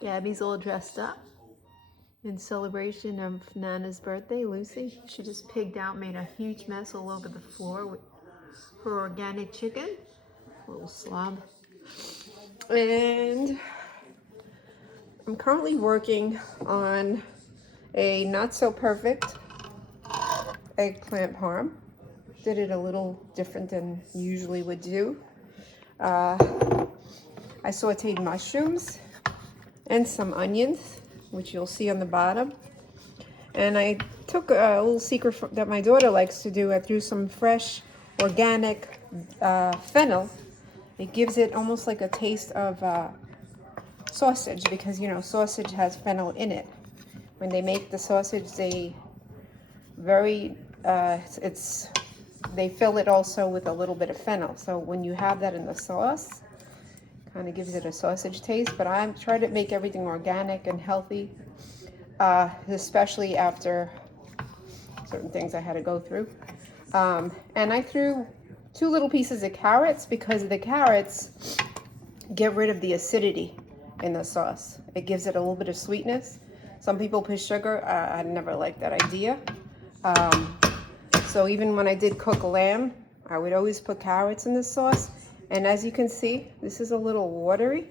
Gabby's all dressed up in celebration of Nana's birthday, Lucy. She just pigged out, made a huge mess all over the floor with her organic chicken. Little slob. And I'm currently working on a not so perfect eggplant parm. Did it a little different than usually would do. I sauteed mushrooms and some onions, which you'll see on the bottom. And I took a little secret that my daughter likes to do. I threw some fresh organic fennel. It gives it almost like a taste of sausage, because you know sausage has fennel in it. When they make the sausage, they they fill it also with a little bit of fennel. So when you have that in the sauce, kind of gives it a sausage taste. But I'm trying to make everything organic and healthy, especially after certain things I had to go through. And I threw 2 little pieces of carrots, because the carrots get rid of the acidity in the sauce. It gives it a little bit of sweetness. Some people put sugar. I never liked that idea. So even when I did cook lamb, I would always put carrots in the sauce. And as you can see, this is a little watery,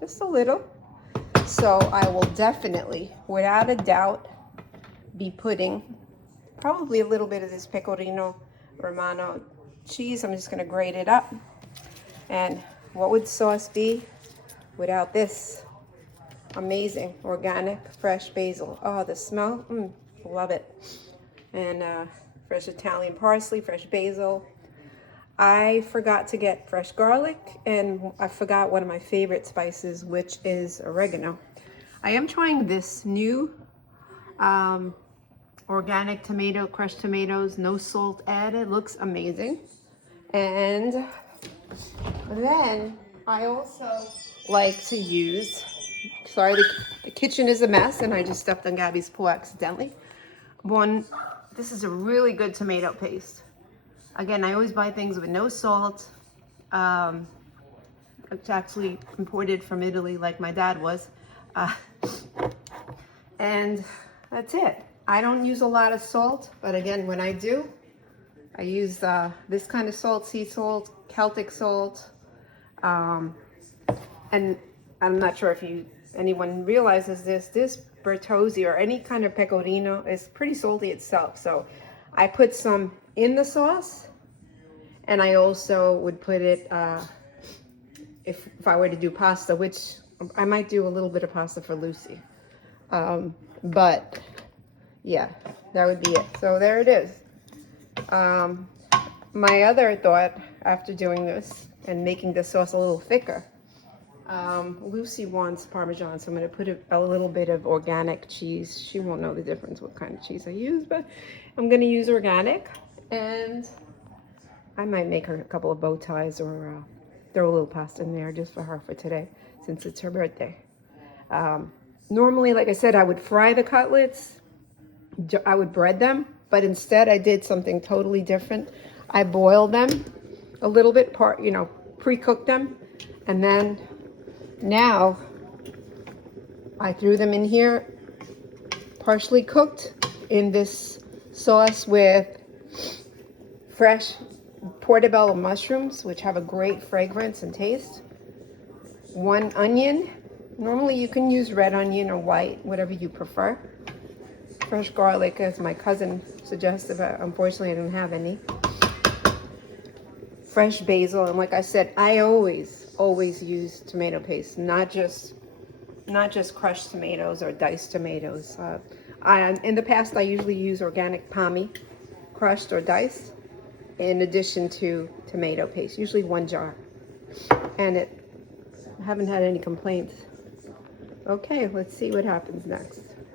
just a little. So I will definitely, without a doubt, be putting probably a little bit of this Pecorino Romano cheese. I'm just going to grate it up. And what would sauce be without this amazing organic fresh basil? Oh, the smell, love it. And fresh Italian parsley, fresh basil. I forgot to get fresh garlic, and I forgot one of my favorite spices, which is oregano. I am trying this new organic tomato, crushed tomatoes, no salt added. Looks amazing. And then I also like to use, sorry, the kitchen is a mess and I just stepped on Gabby's paw accidentally. This is a really good tomato paste. Again, I always buy things with no salt. It's actually imported from Italy like my dad was. And that's it. I don't use a lot of salt, but again, when I do, I use this kind of salt, sea salt, Celtic salt. And I'm not sure if anyone realizes this Bertozzi or any kind of pecorino is pretty salty itself. So I put some in the sauce, and I also would put it, if I were to do pasta, which I might do a little bit of pasta for Lucy. But yeah, that would be it. So there it is. My other thought after doing this and making the sauce a little thicker, Lucy wants Parmesan, so I'm going to put a little bit of organic cheese. She won't know the difference what kind of cheese I use, but I'm going to use organic, and I might make her a couple of bow ties or throw a little pasta in there just for her for today, since it's her birthday. Normally, like I said, I would fry the cutlets. I would bread them, but instead I did something totally different. I boiled them a little bit, pre-cooked them, and then now I threw them in here, partially cooked in this sauce with fresh portobello mushrooms, which have a great fragrance and taste. 1 onion. Normally you can use red onion or white, whatever you prefer. Fresh garlic, as my cousin suggested, but unfortunately I don't have any. Fresh basil, and like I said, I always use tomato paste, not just crushed tomatoes or diced tomatoes. In the past, I usually use organic Parmi, crushed or diced, in addition to tomato paste, usually 1 jar. And I haven't had any complaints. Okay, let's see what happens next.